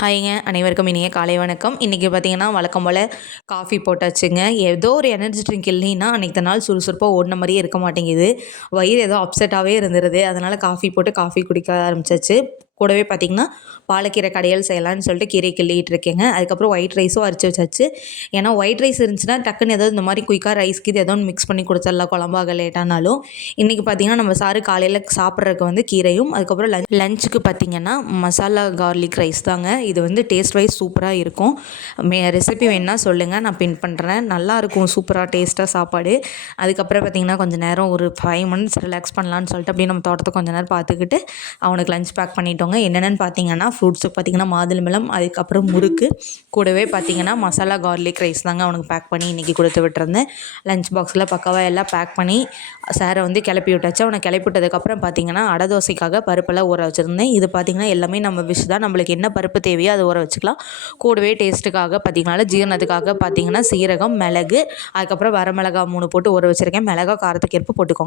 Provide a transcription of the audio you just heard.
ஹாய்ங்க, அனைவருக்கும் இனிய காலை வணக்கம். இன்றைக்கி பார்த்தீங்கன்னா வழக்கம் போல் காஃபி போட்டாச்சுங்க. ஏதோ ஒரு எனர்ஜி ட்ரிங்க் இல்லைன்னா அன்றைக்கி நாள் சுறுசுறுப்பாக ஓடின மாதிரியே இருக்க மாட்டேங்குது. வயிறு ஏதோ அப்செட்டாகவே இருந்துருது. அதனால் காஃபி போட்டு காஃபி குடிக்க ஆரம்பிச்சாச்சு. கூடவே பார்த்திங்கன்னா பாலக்கீரை கடையல் செய்யலான்னு சொல்லிட்டு கீரை கிள்ளிகிட்டு இருக்கேங்க. அதுக்கப்புறம் ஒயிட் ரைஸும் அரைச்சி வச்சாச்சு. ஏன்னா ஒயிட் ரைஸ் இருந்துச்சுன்னா டக்குன்னு ஏதாவது இந்த மாதிரி குயிக்காக ரைஸ்க்கு இது ஏதோ ஒன்று மிக்ஸ் பண்ணி கொடுத்துடலாம் குழம்பாக லேட்டானாலும். இன்றைக்கி பார்த்திங்கன்னா நம்ம சாரு காலையில் சாப்பிட்றதுக்கு வந்து கீரையும், அதுக்கப்புறம் லஞ்சுக்கு பார்த்திங்கன்னா மசாலா கார்லிக் ரைஸ் தாங்க. இது வந்து டேஸ்ட் வைஸ் சூப்பராக இருக்கும். ரெசிபி வேணுன்னா சொல்லுங்கள், நான் பின் பண்ணுறேன். நல்லாயிருக்கும், சூப்பராக டேஸ்ட்டாக சாப்பாடு. அதுக்கப்புறம் பார்த்திங்கன்னா கொஞ்சம் நேரம் ஒரு 5 மினிட்ஸ் ரிலாக்ஸ் பண்ணலான்னு சொல்லிட்டு அப்படியே நம்ம தோட்டத்தை கொஞ்சம் நேரம் பார்த்துக்கிட்டு அவனுக்கு லஞ்ச் பேக் பண்ணிட்டோங்க. என்னென்னு பார்த்தீங்கன்னா ஃப்ரூட்ஸுக்கு பார்த்திங்கன்னா மாதுளம்பழம், அதுக்கப்புறம் முறுக்கு, கூடவே பார்த்திங்கன்னா மசாலா கார்லிக் ரைஸ் தாங்க அவனுக்கு பேக் பண்ணி இன்றைக்கி கொடுத்து விட்டுருந்தேன். லஞ்ச் பாக்ஸில் பக்காவாக எல்லாம் பேக் பண்ணி சாரை வந்து கிளப்பி விட்டாச்சு. அவனை கிளப்பி விட்டதுக்கப்புறம் பார்த்திங்கன்னா அடை தோசைக்காக பருப்பெல்லாம் ஊற வச்சுருந்தேன். இது பார்த்திங்கன்னா எல்லாமே நம்ம விஷ் தான், நம்மளுக்கு என்ன பருப்பு தேவையோ அதை ஊற வச்சுக்கலாம். கூடவே டேஸ்ட்டுக்காக பார்த்திங்கன்னா ஜீரணத்துக்காக பார்த்திங்கன்னா சீரகம், மிளகு, அதுக்கப்புறம் வரமிளகா 3 போட்டு ஊற வச்சுருக்கேன். மிளகா காரத்துக்கு ஏற்ப போட்டுக்கோங்க.